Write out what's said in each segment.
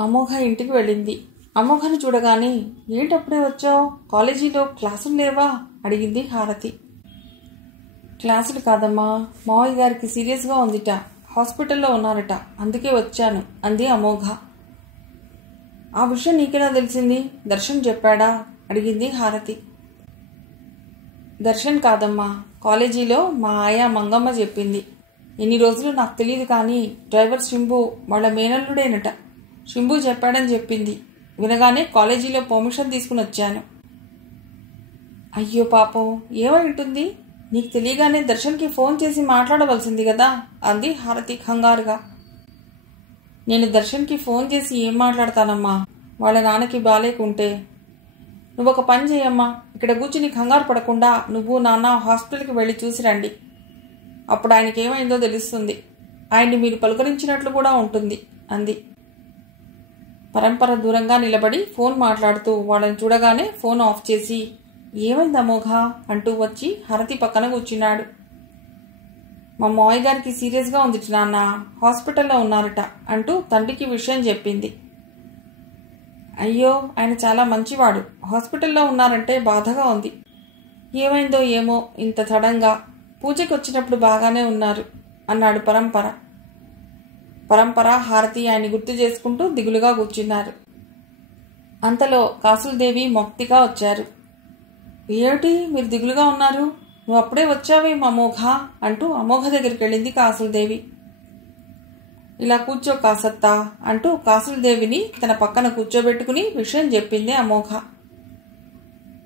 అమోఘ ఇంటికి వెళ్ళింది. అమోఘను చూడగానే, ఏంటప్పుడే వచ్చావు? కాలేజీలో క్లాసులు లేవా? అడిగింది హారతి. క్లాసులు కాదమ్మా, మావయ్య గారికి సీరియస్గా ఉందిట, హాస్పిటల్లో ఉన్నారట, అందుకే వచ్చాను అంది అమోఘ. ఆ విషయం నీకెలా తెలిసింది? దర్శన్ చెప్పాడా? అడిగింది హారతి. దర్శన్ కాదమ్మా, కాలేజీలో మా ఆయా మంగమ్మ చెప్పింది. ఎన్ని రోజులు నాకు తెలియదు కానీ డ్రైవర్ శంభు వాళ్ళ మేనల్లుడేనట. శంభు చెప్పాడని చెప్పింది. వినగానే కాలేజీలో పర్మిషన్ తీసుకుని వచ్చాను. అయ్యో పాపం, ఏమై ఉంటుంది? నీకు తెలియగానే దర్శన్కి ఫోన్ చేసి మాట్లాడవలసింది కదా అంది హారతి కంగారుగా. నేను దర్శన్కి ఫోన్ చేసి ఏం మాట్లాడతానమ్మా, వాళ్ళ నాన్నకి బాలేకుంటే. నువ్వొక పని చేయమ్మా, ఇక్కడ కూర్చుని కంగారు పడకుండా నువ్వు నాన్న హాస్పిటల్కి వెళ్ళి చూసి రండి. అప్పుడు ఆయనకి ఏమైందో తెలుస్తుంది. ఆయన్ని మీరు పలుకరించినట్లు కూడా ఉంటుంది అంది. పరంపర దూరంగా నిలబడి ఫోన్ మాట్లాడుతూ వాళ్ళని చూడగానే ఫోన్ ఆఫ్ చేసి, ఏమైంది అమోఘ అంటూ వచ్చి హారతి పక్కన కూర్చున్నాడు. మా మావయ్య గారికి సీరియస్గా ఉంది నాన్న, హాస్పిటల్లో ఉన్నారట అంటూ తండ్రికి విషయం చెప్పింది. అయ్యో, ఆయన చాలా మంచివాడు, హాస్పిటల్లో ఉన్నారంటే బాధగా ఉంది. ఏమైందో ఏమో ఇంత సడన్గా, పూజకి వచ్చినప్పుడు బాగానే ఉన్నారు అన్నాడు పరంపర. పరంపర హారతి ఆయన్ని గుర్తు చేసుకుంటూ దిగులుగా కూర్చున్నారు. అంతలో కాసులదేవి మొక్తిగా వచ్చారు. ఏమిటి మీరు దిగులుగా ఉన్నారు? నువ్వు అప్పుడే వచ్చావేం అమోఘ అంటూ అమోఘ దగ్గరికి వెళ్ళింది కాసులదేవి. ఇలా కూర్చో కాసత్తా అంటూ కాసులదేవిని తన పక్కన కూర్చోబెట్టుకుని విషయం చెప్పింది అమోఘ.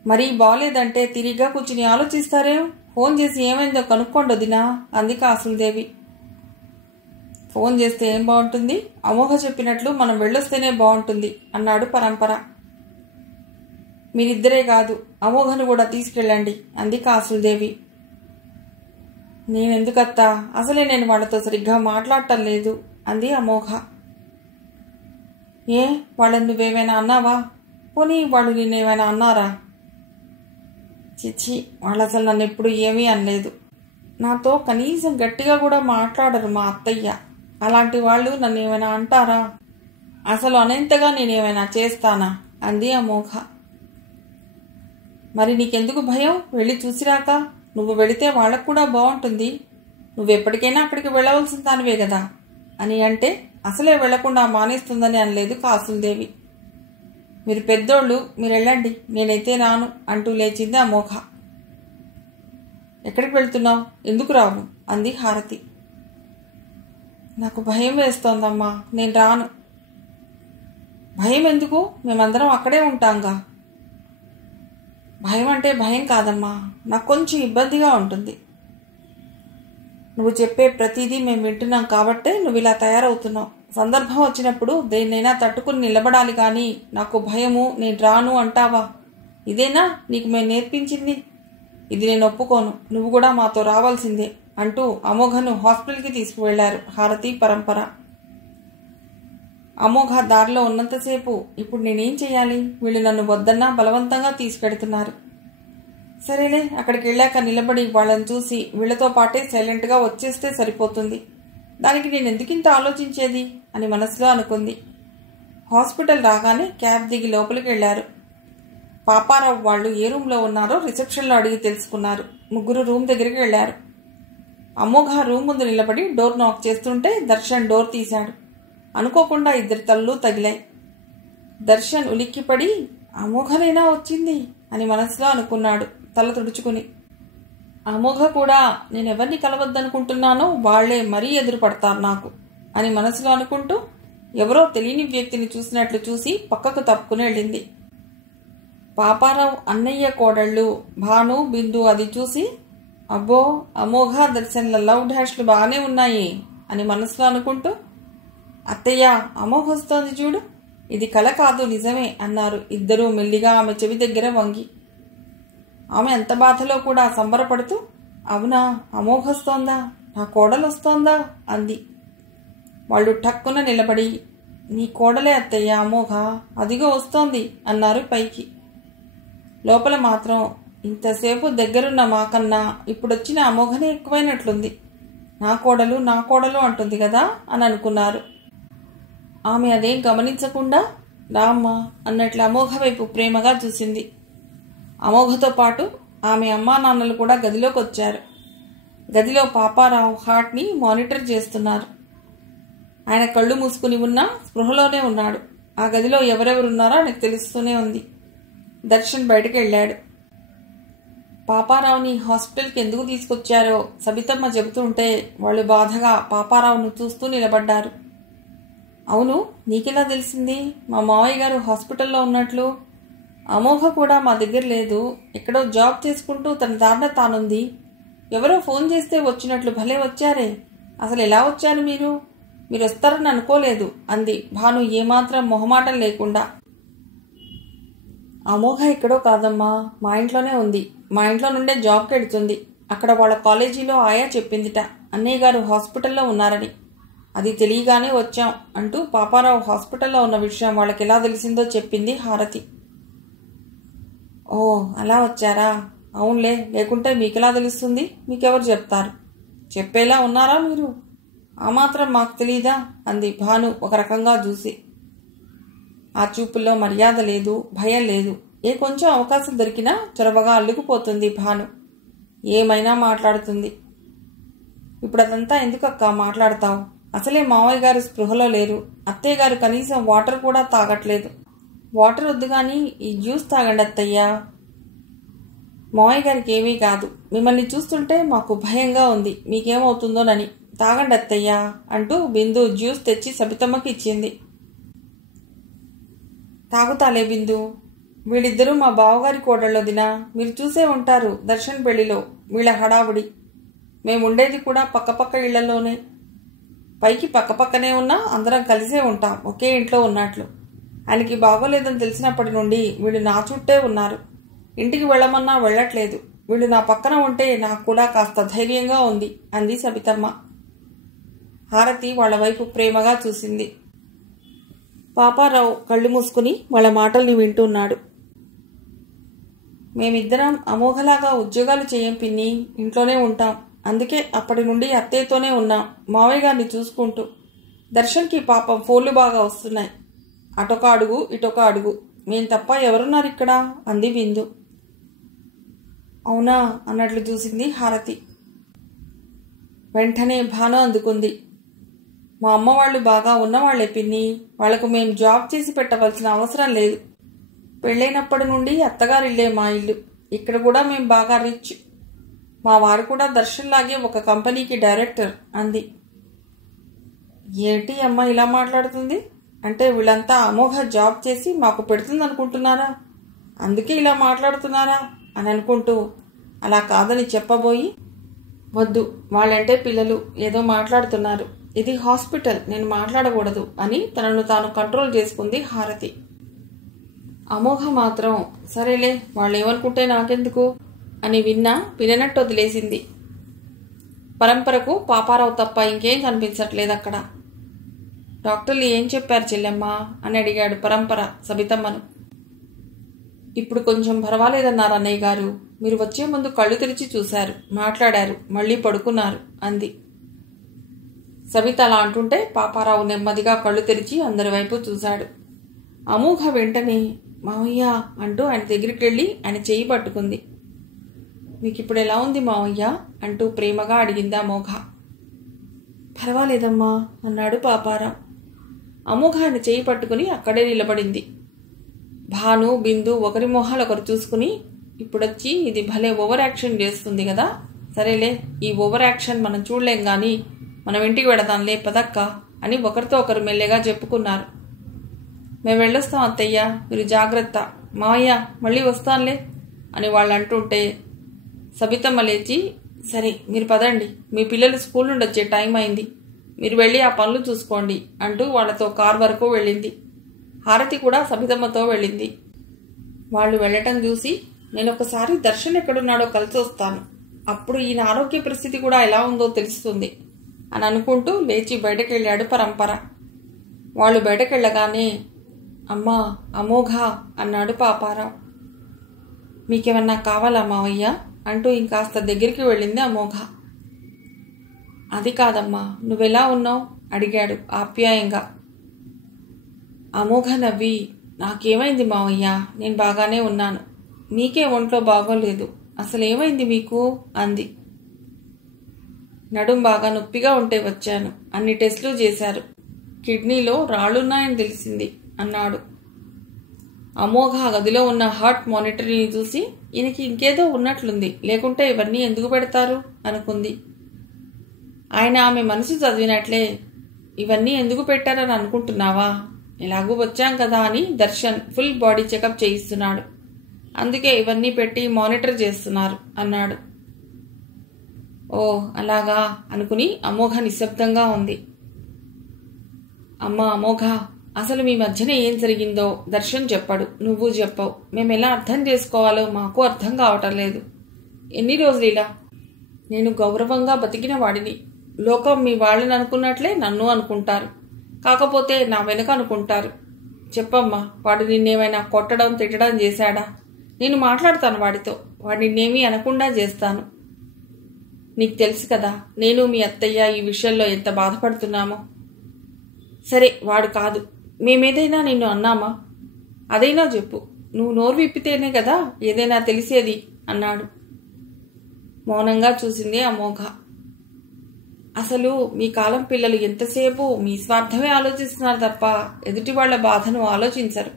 మరీ బాలేదంటే తిరిగ్గా కూర్చుని ఆలోచిస్తారేం? ఫోన్ చేసి ఏమైందో కనుక్కోండి వదినా అంది కాసులదేవి. ఫోన్ చేస్తే ఏం బాగుంటుంది? అమోఘ చెప్పినట్లు మనం వెళ్ళొస్తేనే బాగుంటుంది అన్నాడు పరంపర. మీరిద్దరే కాదు, అమోఘను కూడా తీసుకెళ్ళండి అంది కాసులదేవి. నేనెందుకత్తా, అసలే నేను వాళ్ళతో సరిగ్గా మాట్లాడటం లేదు అంది అమోఘ. ఏ, వాళ్ళని నువ్వేమైనా అన్నావా? పోనీ వాళ్ళు నిన్నేమైనా అన్నారా? చిచ్చి, వాళ్ళు అసలు నన్ను ఎప్పుడు ఏమీ అనలేదు. నాతో కనీసం గట్టిగా కూడా మాట్లాడరు మా అత్తయ్య. అలాంటి వాళ్ళు నన్ను ఏమైనా అంటారా? అసలు అనేంతగా నేనేమైనా చేస్తానా అంది అమోఘ. మరి నీకెందుకు భయం? వెళ్ళి చూసిరాక. నువ్వు వెళితే వాళ్ళకు కూడా బాగుంటుంది. నువ్వెప్పటికైనా అక్కడికి వెళ్ళవలసిన దానివే కదా అని అంటే అసలే వెళ్లకుండా మానేస్తుందని అనలేదు కాసులదేవి. మీరు పెద్దోళ్ళు, మీరు వెళ్ళండి, నేనైతే రాను అంటూ లేచింది అమోఘ. ఎక్కడికి వెళ్తున్నావు? ఎందుకు రావు అంది హారతి. నాకు భయం వేస్తోందమ్మా, నేను రాను. భయం ఎందుకు? మేమందరం అక్కడే ఉంటాంగా. భయం అంటే భయం కాదమ్మా, నాకు కొంచెం ఇబ్బందిగా ఉంటుంది. నువ్వు చెప్పే ప్రతిదీ మేము వింటున్నాం కాబట్టే నువ్వు ఇలా తయారవుతున్నావు. సందర్భం వచ్చినప్పుడు దేన్నైనా తట్టుకుని నిలబడాలి కానీ నాకు భయము, నేను రాను అంటావా? ఇదేనా నీకు మేము నేర్పించింది? ఇది నేను ఒప్పుకోను, నువ్వు కూడా మాతో రావాల్సిందే అంటూ అమోఘను హాస్పిటల్కి తీసుకువెళ్లారు హారతి పరంపర. అమోఘ దారిలో ఉన్నంతసేపు ఇప్పుడు నేనేం చెయ్యాలి? వీళ్ళు నన్ను వద్దన్నా బలవంతంగా తీసుకెడుతున్నారు. సరేలే, అక్కడికి వెళ్ళాక నిలబడి వాళ్ళని చూసి వీళ్లతో పాటే సైలెంట్గా వచ్చేస్తే సరిపోతుంది. దానికి నేను ఎందుకింత ఆలోచించేది అని మనసులో అనుకుంది. హాస్పిటల్ రాగానే క్యాబ్ దిగి లోపలికి వెళ్లారు. పాపారావు వాళ్ళు ఏ రూమ్లో ఉన్నారో రిసెప్షన్లో అడిగి తెలుసుకున్నారు. ముగ్గురు రూమ్ దగ్గరికి వెళ్లారు. అమోఘ రూమ్ ముందు నిలబడి డోర్ నాక్ చేస్తుంటే దర్శన్ డోర్ తీశాడు. అనుకోకుండా ఇద్దరి తల్లు తగిలాయి. దర్శన్ ఉలిక్కిపడి అమోఘనైనా వచ్చింది అని మనసులో అనుకున్నాడు తల తుడుచుకుని. అమోఘ కూడా నేనెవరిని కలవద్దనుకుంటున్నానో వాళ్లే మరీ ఎదురు పడతారు నాకు అని మనసులో అనుకుంటూ ఎవరో తెలియని వ్యక్తిని చూసినట్లు చూసి పక్కకు తప్పుకుని వెళ్ళింది. పాపారావు అన్నయ్య కోడళ్ళు భాను, బిందు అది చూసి, అబ్బో, అమోఘ దర్శన్ల లవ్ డాష్లు బాగానే ఉన్నాయి అని మనసులో అనుకుంటూ, అత్తయ్య అమోఘ వస్తోంది చూడు, ఇది కల కాదు నిజమే అన్నారు ఇద్దరూ మెల్లిగా ఆమె చెవి దగ్గర వంగి. ఆమె అంత బాధలో కూడా సంబరపడుతూ, అవునా, అమోఘ వస్తోందా, నా కోడలు వస్తోందా అంది. వాళ్ళు ఠక్కున నిలబడి, నీ కోడలే అత్తయ్య అమోఘ, అదిగో వస్తోంది అన్నారు పైకి. లోపల మాత్రం ఇంతసేపు దగ్గరున్న మాకన్నా ఇప్పుడొచ్చిన అమోఘనే ఎక్కువైనట్లుంది. నా కోడలు నా కోడలు అంటుంది కదా అని అనుకున్నారు. ఆమె అదేం గమనించకుండా రామ్మా అన్నట్లు అమోఘ వైపు ప్రేమగా చూసింది. అమోఘతో పాటు ఆమె అమ్మా నాన్నలు కూడా గదిలోకి వచ్చారు. గదిలో పాపారావు హార్ట్ని మానిటర్ చేస్తున్నారు. ఆయన కళ్ళు మూసుకుని ఉన్నా స్పృహలోనే ఉన్నాడు. ఆ గదిలో ఎవరెవరున్నారో ఆయనకు తెలుస్తూనే ఉంది. దర్శన్ బయటకు వెళ్ళాడు. పాపారావుని హాస్పిటల్కి ఎందుకు తీసుకొచ్చారో సబితమ్మ చెబుతుంటే వాళ్ళు బాధగా పాపారావును చూస్తూ నిలబడ్డారు. అవును, నీకెలా తెలిసింది మా మావయ్య గారు హాస్పిటల్లో ఉన్నట్లు? అమోఘ కూడా మా దగ్గర లేదు, ఎక్కడో జాబ్ చేసుకుంటూ తన దారిన తానుంది. ఎవరో ఫోన్ చేస్తే వచ్చినట్లు భలే వచ్చారే. అసలు ఎలా వచ్చారు మీరు వస్తారని అనుకోలేదు అంది భాను ఏమాత్రం మొహమాటం లేకుండా. అమోఘ ఎక్కడో కాదమ్మా, మా ఇంట్లోనే ఉంది. మా ఇంట్లో నుండే జాబ్కి వెడుతుంది. అక్కడ వాళ్ళ కాలేజీలో ఆయా చెప్పిందిట అన్నయ్య గారు హాస్పిటల్లో ఉన్నారని. అది తెలియగానే వచ్చాం అంటూ పాపారావు హాస్పిటల్లో ఉన్న విషయం వాళ్ళకి ఎలా తెలిసిందో చెప్పింది హారతి. ఓ అలా వచ్చారా? అవునులే, లేకుంటే మీకెలా తెలుస్తుంది? మీకెవరు చెప్తారు? చెప్పేలా ఉన్నారా మీరు? ఆ మాత్రం మాకు తెలీదా అంది భాను ఒక రకంగా చూసి. ఆ చూపుల్లో మర్యాద లేదు, భయం లేదు. ఏ కొంచెం అవకాశం దొరికినా చొరవగా అల్లుకుపోతుంది భాను. ఏమైనా మాట్లాడుతుంది. ఇప్పుడు అదంతా ఎందుకక్క మాట్లాడతావు? అసలే మావయ్య గారు స్పృహలో లేరు. అత్తయ్య గారు కనీసం వాటర్ కూడా తాగట్లేదు. వాటర్ వద్దు కానీ ఈ జ్యూస్ తాగండి అత్తయ్యా. మావయ్య గారికి ఏమీ కాదు. మిమ్మల్ని చూస్తుంటే మాకు భయంగా ఉంది, మీకేమవుతుందోనని. తాగండి అత్తయ్యా అంటూ బిందు జ్యూస్ తెచ్చి సబితమ్మకి ఇచ్చింది. తాగుతాలే బిందు. వీళ్ళిద్దరూ మా బావగారి కోడళ్ళో దినా. మీరు చూసే ఉంటారు దర్శన్ పెళ్లిలో వీళ్ళ హడావుడి. మేముండేది కూడా పక్కపక్క ఇళ్లలోనే. పైకి పక్కపక్కనే ఉన్నా అందరం కలిసే ఉంటాం, ఒకే ఇంట్లో ఉన్నట్లు. ఆయనకి బాగోలేదని తెలిసినప్పటి నుండి వీళ్ళు నా చుట్టే ఉన్నారు. ఇంటికి వెళ్ళమన్నా వెళ్ళట్లేదు. వీళ్ళు నా పక్కన ఉంటే నాకు కూడా కాస్త ధైర్యంగా ఉంది అంది సబితమ్మ. హారతి వాళ్ల వైపు ప్రేమగా చూసింది. పాపారావు కళ్ళు మూసుకుని వాళ్ళ మాటల్ని వింటున్నాడు. మేమిద్దరం అమోఘలాగా ఉద్యోగాలు చేయం పిన్ని, ఇంట్లోనే ఉంటాం. అందుకే అప్పటి నుండి అత్తయ్యతోనే ఉన్నాం, మావయ్య గారిని చూసుకుంటూ. దర్శన్కి పాపం ఫోన్లు బాగా వస్తున్నాయి. అటొక అడుగు ఇటొక అడుగు. మేం తప్ప ఎవరున్నారు ఇక్కడ అంది బిందు. అవునా అన్నట్లు చూసింది హారతి. వెంటనే భాను అందుకుంది. మా అమ్మ వాళ్ళు బాగా ఉన్నవాళ్లే పిన్ని. వాళ్లకు మేం జాబ్ చేసి పెట్టవలసిన అవసరం లేదు. పెళ్ళైనప్పటి నుండి అత్తగారిల్లే మా ఇల్లు. ఇక్కడ కూడా మేం బాగా రిచ్. మా వారు కూడా దర్శన్లాగే ఒక కంపెనీకి డైరెక్టర్ అంది. ఏంటి అమ్మ ఇలా మాట్లాడుతుంది? అంటే వీళ్ళంతా అమోఘ జాబ్ చేసి మాకు పెడుతుంది అనుకుంటున్నారా? అందుకే ఇలా మాట్లాడుతున్నారా అని అనుకుంటూ అలా కాదని చెప్పబోయి, వద్దు వాళ్ళంటే పిల్లలు ఏదో మాట్లాడుతున్నారు, ఇది హాస్పిటల్, నేను మాట్లాడకూడదు అని తనను తాను కంట్రోల్ చేసుకుంది హారతి. అమోఘ మాత్రం సరేలే వాళ్ళేమనుకుంటే నాకెందుకు అని విననట్టు వదిలేసింది. పరంపరకు పాపారావు తప్ప ఇంకేం కనిపించట్లేదు అక్కడ. డాక్టర్లు ఏం చెప్పారు చెల్లెమ్మ అని అడిగాడు పరంపర సబితమ్మను. ఇప్పుడు కొంచెం పర్వాలేదన్నారు అన్నయ్య గారు. మీరు వచ్చే ముందు కళ్ళు తెరిచి చూశారు, మాట్లాడారు, మళ్లీ పడుకున్నారు అంది. సబిత అలా అంటుంటే పాపారావు నెమ్మదిగా కళ్ళు తెరిచి అందరి వైపు చూశాడు. అమోఘ వెంటనే మావయ్య అంటూ ఆయన దగ్గరికి వెళ్ళి ఆయన చేయి పట్టుకుంది. మీకిప్పుడు ఎలా ఉంది మావయ్య అంటూ ప్రేమగా అడిగింది అమోఘ. పర్వాలేదమ్మా అన్నాడు పాపారావు. అమోఘ ఆయన చేయి పట్టుకుని అక్కడే నిలబడింది. భాను బిందు ఒకరి మొహాలు ఒకరు చూసుకుని, ఇప్పుడొచ్చి ఇది భలే ఓవర్ యాక్షన్ చేస్తుంది కదా, సరేలే ఈ ఓవర్ యాక్షన్ మనం చూడలేం గాని మనం ఇంటికి వెడదాంలే పదక్క అని ఒకరితో ఒకరు మెల్లగా చెప్పుకున్నారు. మేము వెళ్ళొస్తాం అత్తయ్య, మీరు జాగ్రత్త, మావయ్య మళ్ళీ వస్తానులే అని వాళ్ళు అంటుంటే సబితమ్మ లేచి, సరే మీరు పదండి, మీ పిల్లలు స్కూల్ నుండి వచ్చే టైం అయింది, మీరు వెళ్ళి ఆ పనులు చూసుకోండి అంటూ వాళ్లతో కార్ వరకు వెళ్ళింది. హారతి కూడా సబితమ్మతో వెళ్ళింది. వాళ్ళు వెళ్ళటం చూసి, నేను ఒకసారి దర్శన్ ఎక్కడున్నాడో కలిసి వస్తాను, అప్పుడు ఈయన ఆరోగ్య పరిస్థితి కూడా ఎలా ఉందో తెలుస్తుంది అని అనుకుంటూ లేచి బయటకెళ్ళాడు పరంపర. వాళ్ళు బయటకెళ్ళగానే అమ్మా అమోఘ అన్నాడు పాపారావు. మీకేమన్నా కావాలా మావయ్య అంటూ ఇంకాస్త దగ్గరికి వెళ్ళింది అమోఘ. అది కాదమ్మా, నువ్వెలా ఉన్నావు అడిగాడు ఆప్యాయంగా. అమోఘ నవ్వి, నాకేమైంది మావయ్య, నేను బాగానే ఉన్నాను. మీకే ఒంట్లో బాగోలేదు. అసలేమైంది మీకు అంది. నడుం బాగా నొప్పిగా ఉంటే వచ్చాను. అన్ని టెస్టులు చేశారు. కిడ్నీలో రాళ్లున్నాయని తెలిసింది అన్నాడు. అమోఘ గదిలో ఉన్న హార్ట్ మానిటర్ని చూసి, ఈయనకి ఇంకేదో ఉన్నట్లుంది, లేకుంటే ఇవన్నీ ఎందుకు పెడతారు అనుకుంది. ఆయన ఆమె మనసు చదివినట్లే, ఇవన్నీ ఎందుకు పెట్టారని అనుకుంటున్నావా, ఎలాగూ వచ్చాం కదా అని దర్శన్ ఫుల్ బాడీ చెకప్ చేయిస్తున్నాడు. అందుకే ఇవన్నీ పెట్టి మానిటర్ చేస్తున్నారు అన్నాడు. ఓ అలాగా అనుకుని అమోఘ నిశ్శబ్దంగా ఉంది. అమ్మా అమోఘ, అసలు మీ మధ్యన ఏం జరిగిందో దర్శన్ చెప్పడు, నువ్వు చెప్పవు. మేమెలా అర్థం చేసుకోవాలో మాకు అర్థం కావటం లేదు. ఎన్ని రోజులు ఇలా? నేను గౌరవంగా బతికిన వాడిని. లోకం మీ వాళ్ళని అనుకున్నట్లే నన్ను అనుకుంటారు. కాకపోతే నా వెనుక అనుకుంటారు. చెప్పమ్మా, వాడు నిన్నేమైనా కొట్టడం తిట్టడం చేశాడా? నేను మాట్లాడతాను వాడితో. వాడు నిన్నేమీ అనకుండా చేస్తాను. నీకు తెలుసు కదా, నేను మీ అత్తయ్య ఈ విషయంలో ఎంత బాధపడుతున్నామో. సరే, వాడు కాదు, మేమేదైనా నిన్ను అన్నామా? అదైనా చెప్పు. నువ్వు నోరు విప్పితేనే కదా ఏదైనా తెలిసేది అన్నాడు. మౌనంగా చూసింది అమోఘ. అసలు మీ కాలం పిల్లలు ఎంతసేపు మీ స్వార్థమే ఆలోచిస్తున్నారు తప్ప ఎదుటి వాళ్ల బాధను ఆలోచించరు.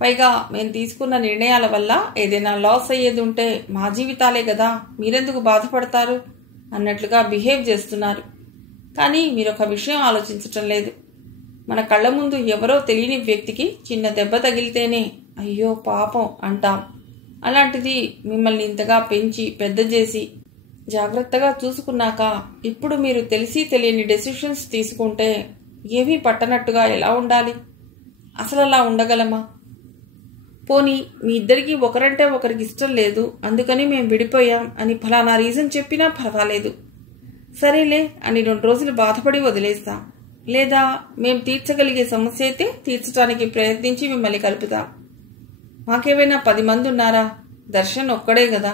పైగా మేము తీసుకున్న నిర్ణయాల వల్ల ఏదైనా లాస్ అయ్యేది ఉంటే మా జీవితాలే కదా, మీరెందుకు బాధపడతారు అన్నట్లుగా బిహేవ్ చేస్తున్నారు. కానీ మీరొక విషయం ఆలోచించటం లేదు. మన కళ్ళ ముందు ఎవరో తెలియని వ్యక్తికి చిన్న దెబ్బ తగిలితేనే అయ్యో పాపం అంటాం. అలాంటిది మిమ్మల్ని ఇంతగా పెంచి పెద్ద చేసి జాగ్రత్తగా చూసుకున్నాక ఇప్పుడు మీరు తెలిసి తెలియని డెసిషన్స్ తీసుకుంటే ఏమీ పట్టనట్టుగా ఎలా ఉండాలి? అసలు అలా ఉండగలమా? పోనీ మీ ఇద్దరికీ ఒకరంటే ఒకరికి ఇష్టం లేదు, అందుకని మేము విడిపోయాం అని ఫలానా రీజన్ చెప్పినా పర్వాలేదు. సరేలే అని 2 రోజులు బాధపడి వదిలేస్తాం. లేదా మేం తీర్చగలిగే సమస్య అయితే తీర్చడానికి ప్రయత్నించి మిమ్మల్ని కలుపుతాం. మాకేమైనా 10 మంది ఉన్నారా? దర్శన్ ఒక్కడే కదా.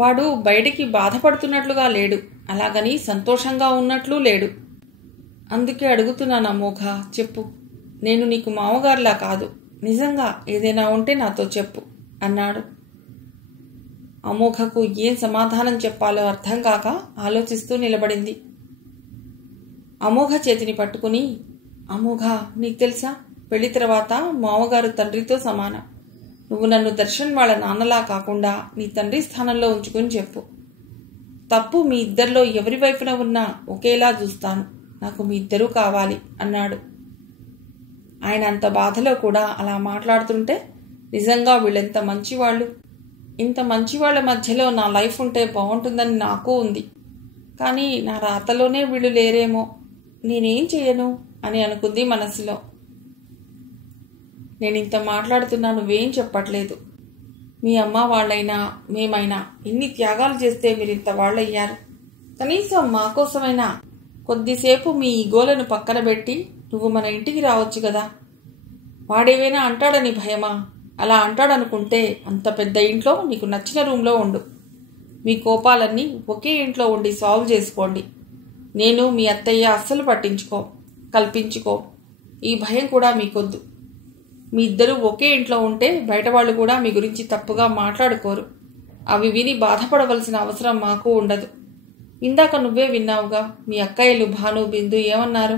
వాడు బయటికి బాధపడుతున్నట్లుగా లేడు, అలాగని సంతోషంగా ఉన్నట్లు లేడు. అందుకే అడుగుతున్నాను అమోఘ, చెప్పు. నేను నీకు మామగారులా కాదు, నిజంగా ఏదైనా ఉంటే నాతో చెప్పు అన్నాడు. అమోఘకు ఏం సమాధానం చెప్పాలో అర్థం కాక ఆలోచిస్తూ నిలబడింది. అమోఘ చేతిని పట్టుకుని, అమోఘ నీకు తెలుసా, పెళ్లి తర్వాత మామగారు తండ్రితో సమానం. నువ్వు నన్ను దర్శన్ వాళ్ళ నాన్నలా కాకుండా నీ తండ్రి స్థానంలో ఉంచుకుని చెప్పు. తప్పు మీ ఇద్దరిలో ఎవరి వైపున ఉన్నా ఒకేలా చూస్తాను. నాకు మీ ఇద్దరూ కావాలి అన్నాడు. ఆయన అంత బాధలో కూడా అలా మాట్లాడుతుంటే నిజంగా వీళ్ళెంత మంచివాళ్ళు. ఇంత మంచివాళ్ల మధ్యలో నా లైఫ్ ఉంటే బాగుంటుందని నాకు ఉంది. కానీ నా రాతలోనే వీళ్ళు లేరేమో, నేనేం చేయను అని అనుకుంది మనసులో. నేనింత మాట్లాడుతున్నా నువ్వేం చెప్పట్లేదు. మీ అమ్మ వాళ్ళైనా మేమైనా ఇన్ని త్యాగాలు చేస్తే మీరింత వాళ్ళయ్యారు. కనీసం మా కోసమైనా కొద్దిసేపు మీ ఈగోలను పక్కన పెట్టి నువ్వు మన ఇంటికి రావచ్చు కదా. వాడేవైనా అంటాడని భయమా? అలా అంటాడనుకుంటే అంత పెద్ద ఇంట్లో నీకు నచ్చిన రూమ్లో ఉండు. మీ కోపాలన్నీ ఒకే ఇంట్లో ఉండి సాల్వ్ చేసుకోండి. నేను మీ అత్తయ్య అస్సలు కల్పించుకో. ఈ భయం కూడా మీకొద్దు. మీ ఇద్దరూ ఒకే ఇంట్లో ఉంటే బయట వాళ్ళు కూడా మీ గురించి తప్పుగా మాట్లాడుకోరు. అవి విని బాధపడవలసిన అవసరం మాకు ఉండదు. ఇందాక నువ్వే విన్నావుగా, మీ అక్కయ్యలు భాను బిందు ఏమన్నారు?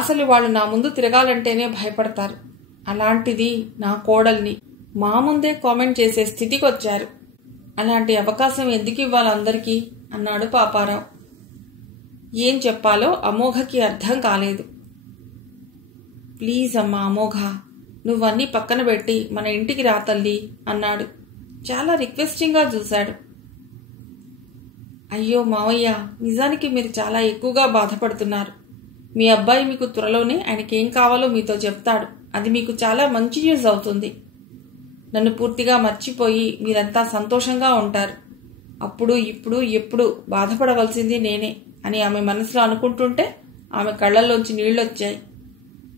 అసలు వాళ్ళు నా ముందు తిరగాలంటేనే భయపడతారు. అలాంటిది నా కోడల్ని మా ముందే కామెంట్ చేసే స్థితికి వచ్చారు. అలాంటి అవకాశం ఎందుకు ఇవ్వాలి అందరికీ అన్నాడు పాపారావు. ఏం చెప్పాలో అమోఘకి అర్థం కాలేదు. ప్లీజ్ అమ్మా అమోఘ, నువ్వన్నీ పక్కన పెట్టి మన ఇంటికి రా తల్లి అన్నాడు. చాలా రిక్వెస్టింగ్గా చూశాడు. అయ్యో మావయ్య, నిజానికి మీరు చాలా ఎక్కువగా బాధపడుతున్నారు. మీ అబ్బాయి మీకు త్వరలోనే ఆయనకేం కావాలో మీతో చెప్తాడు. అది మీకు చాలా మంచి న్యూస్ అవుతుంది. నన్ను పూర్తిగా మర్చిపోయి మీరంతా సంతోషంగా ఉంటారు. అప్పుడు ఇప్పుడు ఎప్పుడు బాధపడవలసింది నేనే అని ఆమె మనసులో అనుకుంటుంటే ఆమె కళ్ళల్లోంచి నీళ్లొచ్చాయి.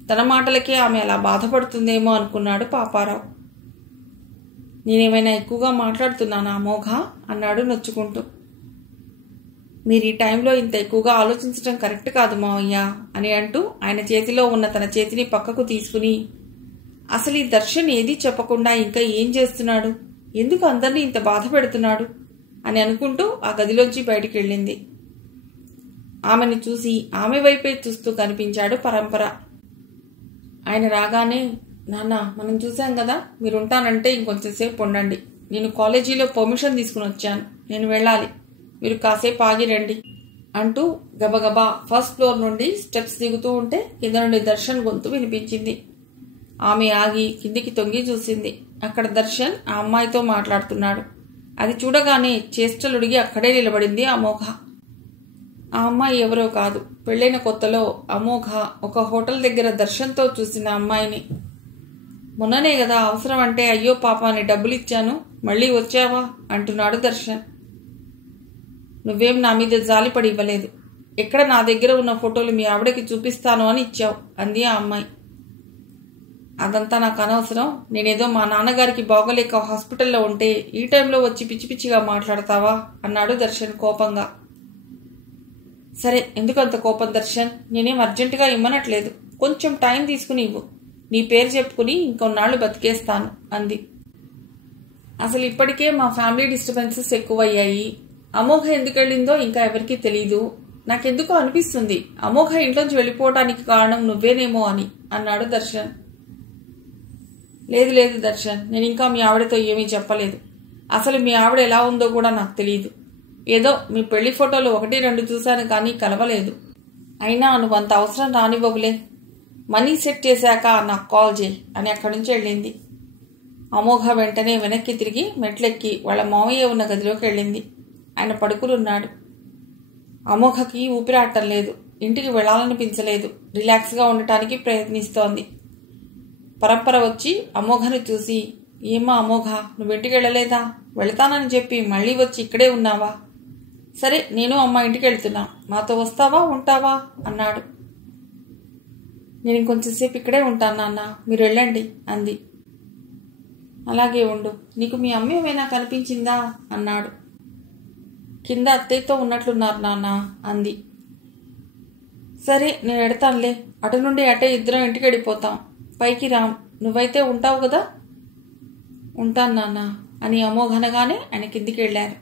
తన మాటలకే ఆమె అలా బాధపడుతుందేమో అనుకున్నాడు పాపారావు. నేనేమైనా ఎక్కువగా మాట్లాడుతున్నానా అమోఘ అన్నాడు నొచ్చుకుంటూ. మీరు ఈ టైంలో ఇంత ఎక్కువగా ఆలోచించడం కరెక్ట్ కాదు మావయ్య అని అంటూ ఆయన చేతిలో ఉన్న తన చేతిని పక్కకు తీసుకుని, అసలు ఈ దర్శన్ ఏదీ చెప్పకుండా ఇంకా ఏం చేస్తున్నాడు, ఎందుకు అందరినీ ఇంత బాధ పెడుతున్నాడు అని అనుకుంటూ ఆ గదిలోంచి బయటికి వెళ్ళింది. ఆమెను చూసి ఆమె వైపే చూస్తూ కనిపించాడు పరంపర. ఆయన రాగానే, నాన్న మనం చూసాం కదా, మీరుంటానంటే ఇంకొంచెంసేపు ఉండండి, నేను కాలేజీలో పర్మిషన్ తీసుకుని వచ్చాను, నేను వెళ్ళాలి, మీరు కాసేపు ఆగి రండి అంటూ గబగబా ఫస్ట్ ఫ్లోర్ నుండి స్టెప్స్ దిగుతూ ఉంటే కింద నుండి దర్శన్ గొంతు వినిపించింది. ఆమె ఆగి కిందికి తొంగి చూసింది. అక్కడ దర్శన్ ఆ అమ్మాయితో మాట్లాడుతున్నాడు. అది చూడగానే చేష్టలుడిగి అక్కడే నిలబడింది అమోఘ. ఆ అమ్మాయి ఎవరో కాదు, పెళ్లైన కొత్తలో అమోఘ ఒక హోటల్ దగ్గర దర్శన్తో చూసిన అమ్మాయిని. మొన్ననే కదా అవసరం అంటే అయ్యో పాప అని డబ్బులిచ్చాను, మళ్ళీ వచ్చావా అంటున్నాడు దర్శన్. నువ్వేం నా మీద జాలిపడి ఇవ్వలేదు, ఎక్కడ నా దగ్గర ఉన్న ఫోటోలు మీ ఆవిడకి చూపిస్తాను అని ఇచ్చావు అంది ఆ అమ్మాయి. అదంతా నాకు అనవసరం, నేనేదో మా నాన్నగారికి బాగోలేక హాస్పిటల్లో ఉంటే ఈ టైంలో వచ్చి పిచ్చి పిచ్చిగా మాట్లాడతావా అన్నాడు దర్శన్ కోపంగా. సరే, ఎందుకంత కోపం దర్శన్, నేనేం అర్జెంటుగా ఇమ్మనట్లేదు, కొంచెం టైం తీసుకుని ఇవ్వు, నీ పేరు చెప్పుకుని ఇంకొన్నాళ్ళు బతికేస్తాను అంది. అసలు ఇప్పటికే మా ఫ్యామిలీ డిస్టర్బెన్సెస్ ఎక్కువయ్యాయి, అమోఘ ఎందుకు వెళ్ళిందో ఇంకా ఎవరికీ తెలీదు, నాకెందుకో అనిపిస్తుంది అమోఘ ఇంట్లోంచి వెళ్ళిపోవటానికి కారణం నువ్వేనేమో అని అన్నాడు దర్శన్. లేదు లేదు దర్శన్, నేను ఇంకా మీ ఆవిడతో ఏమీ చెప్పలేదు, అసలు మీ ఆవిడ ఎలా ఉందో కూడా నాకు తెలియదు, ఏదో మీ పెళ్లి ఫోటోలు 1-2 చూశాను కానీ కలవలేదు, అయినా నువ్వంత అవసరం రానివ్వవులే, మనీ సెట్ చేశాక నాకు కాల్ చేయి అని అక్కడి నుంచి వెళ్ళింది. అమోఘ వెంటనే వెనక్కి తిరిగి మెట్లెక్కి వాళ్ళ మావయ్య ఉన్న గదిలోకి వెళ్ళింది. ఆయన పడుకులున్నాడు. అమోఘకి ఊపిరాటం లేదు, ఇంటికి వెళ్లాలనిపించలేదు, రిలాక్స్గా ఉండటానికి ప్రయత్నిస్తోంది. పరంపర వచ్చి అమోఘను చూసి, ఏమా అమోఘ, నువ్వు ఇంటికి వెళ్ళలేదా, వెళతానని చెప్పి మళ్ళీ వచ్చి ఇక్కడే ఉన్నావా, సరే నేను అమ్మ ఇంటికి వెళ్తున్నా, నాతో వస్తావా ఉంటావా అన్నాడు. నేను ఇంకొంచెంసేపు ఇక్కడే ఉంటాను నాన్న, మీరు వెళ్ళండి అంది. అలాగే ఉండు, నీకు మీ అమ్మ ఏమైనా కనిపించిందా అన్నాడు. కింద అత్తయ్యతో ఉన్నట్లున్నారు నాన్న అంది. సరే నేను ఎడతానులే, అటు నుండి అటే ఇద్దరం ఇంటికి వెళ్ళిపోతాం, పైకి రామ్, నువ్వైతే ఉంటావు కదా. ఉంటాను నాన్న అని అమోఘనగానే ఆయన కిందికి వెళ్ళారు.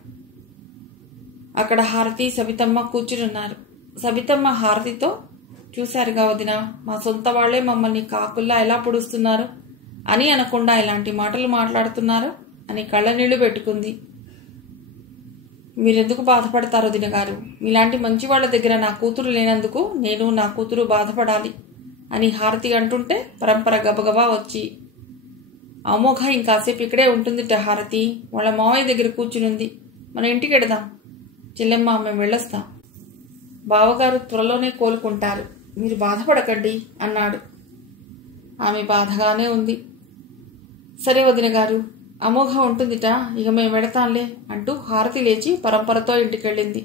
అక్కడ హారతి సబితమ్మ కూర్చునున్నారు. సబితమ్మ హారతితో, చూశారుగా వదిన, మా సొంత వాళ్లే మమ్మల్ని కాకుల్లా ఎలా పొడుస్తున్నారు అని అనకుండా ఇలాంటి మాటలు మాట్లాడుతున్నారు అని కళ్ళనీళ్లు పెట్టుకుంది. మీరెందుకు బాధపడతారు వదిన గారు, మీలాంటి మంచి వాళ్ల దగ్గర నా కూతురు లేనందుకు నేను నా కూతురు బాధపడాలి అని హారతి అంటుంటే పరంపర గబగబా వచ్చి, అమోఘ ఇంకాసేపు ఇక్కడే ఉంటుందిట హారతి, వాళ్ళ మావయ్య దగ్గర కూర్చునుంది, మన ఇంటికి వెడదాం, చెల్లెమ్మ మేము వెళ్ళొస్తాం, బావగారు త్వరలోనే కోలుకుంటారు, మీరు బాధపడకండి అన్నాడు. ఆమె బాధగానే ఉంది. సరే వదిన గారు, అమోఘ ఉంటుందిట, ఇక మేము వెడతాంలే అంటూ హారతి లేచి పరంపరతో ఇంటికెళ్ళింది.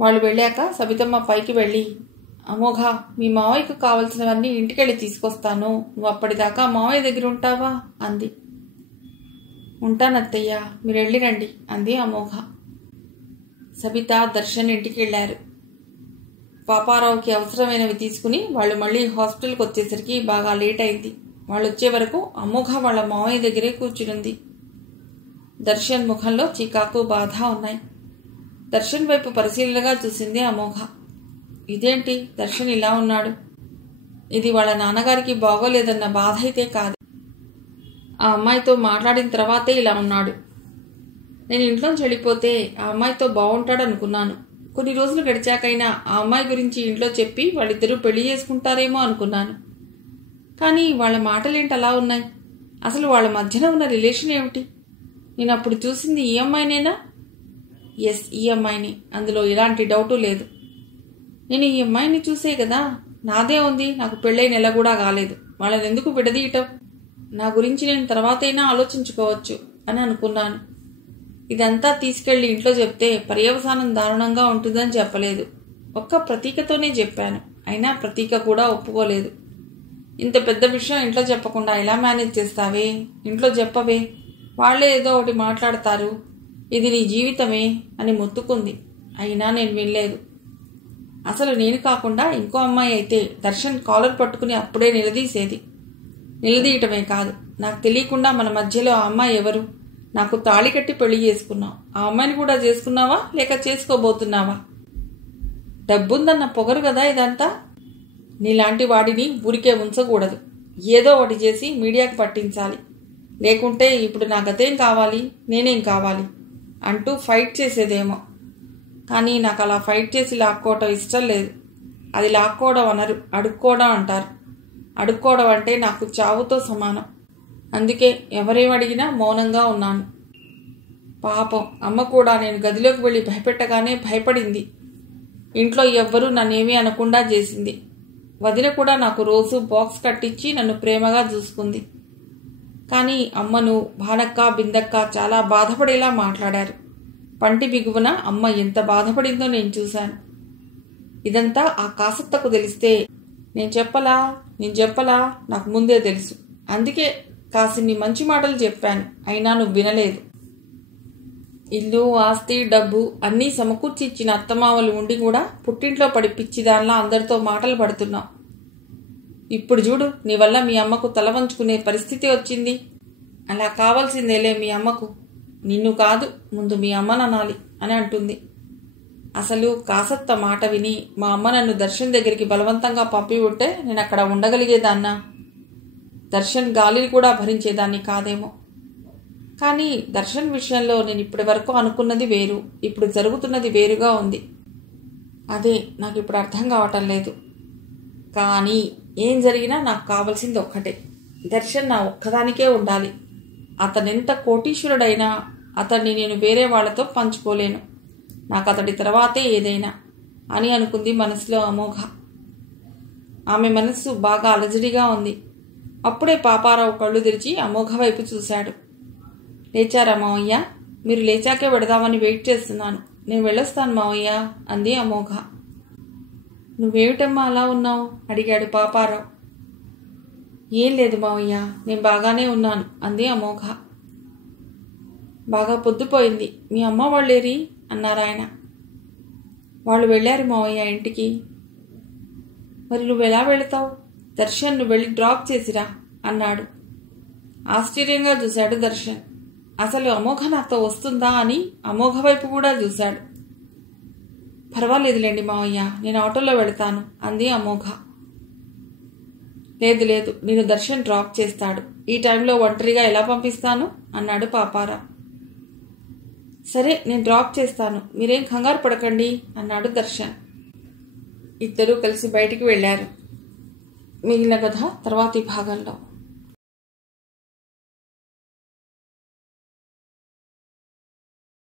వాళ్ళు వెళ్ళాక సబితమ్మ పైకి వెళ్ళి, అమోఘ, మీ మావయ్యకు కావలసినవన్నీ ఇంటికెళ్ళి తీసుకొస్తాను, నువ్వు అప్పటిదాకా మావయ్య దగ్గర ఉంటావా అంది. ఉంటానత్తయ్య, మీరు వెళ్ళిరండి అంది అమోఘ. సబిత దర్శన్ ఇంటికి వెళ్లారు. పాపారావుకి అవసరమైనవి తీసుకుని వాళ్ళు మళ్ళీ హాస్పిటల్కి వచ్చేసరికి బాగా లేట్ అయింది. వాళ్ళు వచ్చే వరకు అమోఘ వాళ్ళ మావయ్య దగ్గరే కూర్చునుంది. దర్శన్ ముఖంలో చికాకు బాధ ఉన్నాయి. దర్శన్ వైపు పరిశీలనగా చూసింది అమోఘ. ఇదేంటి దర్శన్ ఇలా ఉన్నాడు, ఇది వాళ్ళ నాన్నగారికి బాగోలేదన్న బాధ అయితే కాదు, ఆ అమ్మాయితో మాట్లాడిన తర్వాతే ఇలా ఉన్నాడు. నేను ఇంట్లోంచి వెళ్ళిపోతే ఆ అమ్మాయితో బాగుంటాడనుకున్నాను, కొన్ని రోజులు గడిచాకైనా ఆ అమ్మాయి గురించి ఇంట్లో చెప్పి వాళ్ళిద్దరూ పెళ్లి చేసుకుంటారేమో అనుకున్నాను. కానీ వాళ్ళ మాటలేంటి అలా ఉన్నాయి, అసలు వాళ్ళ మధ్యన ఉన్న రిలేషన్ ఏమిటి, నేను అప్పుడు చూసింది ఈ అమ్మాయినేనా? ఎస్, ఈ అమ్మాయిని, అందులో ఎలాంటి డౌటు లేదు. నేను ఈ అమ్మాయిని చూసే కదా, నాదే ఉంది, నాకు పెళ్ళై నెల కూడా కాలేదు, వాళ్ళని ఎందుకు విడదీయటం, నా గురించి నేను తర్వాతైనా ఆలోచించుకోవచ్చు అని అనుకున్నాను. ఇదంతా తీసుకెళ్లి ఇంట్లో చెప్తే పర్యవసానం దారుణంగా ఉంటుందని చెప్పలేదు, ఒక్క ప్రతీకతోనే చెప్పాను, అయినా ప్రతీక కూడా ఒప్పుకోలేదు. ఇంత పెద్ద విషయం ఇంట్లో చెప్పకుండా ఎలా మేనేజ్ చేస్తావే, ఇంట్లో చెప్పవే, వాళ్లే ఏదో ఒకటి మాట్లాడతారు, ఇది నీ జీవితమే అని మొత్తుకుంది. అయినా నేను వినలేదు. అసలు నేను కాకుండా ఇంకో అమ్మాయి అయితే దర్శన్ కాలర్ పట్టుకుని అప్పుడే నిలదీసేది. నిలదీయటమే కాదు, నాకు తెలియకుండా మన మధ్యలో ఆ అమ్మాయి ఎవరు? నాకు తాళి కట్టి పెళ్లి చేసుకున్నావు. ఆ అమ్మాయిని కూడా చేసుకున్నావా లేక చేసుకోబోతున్నావా? డబ్బుందన్న పొగరు కదా ఇదంతా. నీలాంటి వాడిని ఊరికే ఉంచకూడదు. ఏదో ఒకటి చేసి మీడియాకు పట్టించాలి. లేకుంటే ఇప్పుడు నా గతేం కావాలి, నేనేం కావాలి అంటూ ఫైట్ చేసేదేమో. కానీ నాకు అలా ఫైట్ చేసి లాక్కోవటం ఇష్టం లేదు. అది లాక్కోవడం అనరు, అడుక్కోవడం అంటారు. అడుక్కోవడం అంటే నాకు చావుతో సమానం. అందుకే ఎవరేం అడిగినా మౌనంగా ఉన్నాను. పాపం అమ్మ కూడా నేను గదిలోకి వెళ్ళి భయపెట్టగానే భయపడింది. ఇంట్లో ఎవ్వరూ నన్నేమీ అనకుండా చేసింది. వదిన కూడా నాకు రోజు బాక్స్ కట్టించి నన్ను ప్రేమగా చూసుకుంది. కానీ అమ్మను భానక్క బిందక్క చాలా బాధపడేలా మాట్లాడారు. పంటి బిగువన అమ్మ ఎంత బాధపడిందో నేను చూశాను. ఇదంతా ఆ కాసత్తకు తెలిస్తే నేను చెప్పలా నాకు ముందే తెలుసు. అందుకే కాసిన్ని మంచి మాటలు చెప్పాను, అయినా నువ్వు వినలేదు. ఇల్లు ఆస్తి డబ్బు అన్నీ సమకూర్చి ఇచ్చిన అత్తమామలు ఉండి కూడా పుట్టింట్లో పడి పిచ్చిదానిలా అందరితో మాటలు పడుతున్నావు. ఇప్పుడు చూడు, నీ వల్ల మీ అమ్మకు తల వంచుకునే పరిస్థితి వచ్చింది. అలా కావాల్సిందేలే మీ అమ్మకు. నిన్ను కాదు, ముందు మీ అమ్మననాలి అని అంటుంది. అసలు కాసత్త మాట విని మా అమ్మ నన్ను దర్శన్ దగ్గరికి బలవంతంగా పంపి ఉంటే నేను అక్కడ ఉండగలిగేదాన్నా? దర్శన్ గాలిని కూడా భరించేదాన్ని కాదేమో. కానీ దర్శన్ విషయంలో నేను ఇప్పటి వరకు అనుకున్నది వేరు, ఇప్పుడు జరుగుతున్నది వేరుగా ఉంది. అదే నాకు ఇప్పుడు అర్థం కావటం లేదు. కానీ ఏం జరిగినా నాకు కావాల్సింది ఒక్కటే, దర్శన్ నా ఒక్కదానికే ఉండాలి. అతనెంత కోటీశ్వరుడైనా అతన్ని నేను వేరే వాళ్లతో పంచుకోలేను. నాకు అతడి తర్వాతే ఏదైనా అని అనుకుంది మనసులో అమోఘ. ఆమె మనస్సు బాగా అలజడిగా ఉంది. అప్పుడే పాపారావు కళ్ళు తెరిచి అమోఘ వైపు చూశాడు. లేచారా మావయ్య? మీరు లేచాకే వెడదామని వెయిట్ చేస్తున్నాను. నేను వెళ్ళొస్తాను మావయ్య అంది అమోఘ. నువ్వేమిటమ్మా అలా ఉన్నావు అడిగాడు పాపారావు. ఏం లేదు మావయ్య, నేను బాగానే ఉన్నాను అంది అమోఘ. బాగా పొద్దుపోయింది, మీ అమ్మ వాళ్ళేరి అన్నారాయన. వాళ్ళు వెళ్ళారు మావయ్య ఇంటికి. మరి నువ్వెలా వెళతావు? దర్శన్ నువ్వు వెళ్ళి డ్రాప్ చేసిరా అన్నాడు. ఆశ్చర్యంగా చూశాడు దర్శన్. అసలు అమోఘ నాతో వస్తుందా అని అమోఘ వైపు కూడా చూశాడు. పర్వాలేదులేండి మావయ్య, నేను ఆటోలో వెళతాను అంది అమోఘ. లేదు, నేను దర్శన్ డ్రాప్ చేస్తాడు. ఈ టైంలో ఒంటరిగా ఎలా పంపిస్తాను అన్నాడు పాపారావు. సరే, నేను డ్రాప్ చేస్తాను, మీరేం కంగారు పడకండి అన్నాడు దర్శన్. ఇద్దరూ కలిసి బయటికి వెళ్ళారు. మిగిలిన కథ తర్వాతి భాగంలో.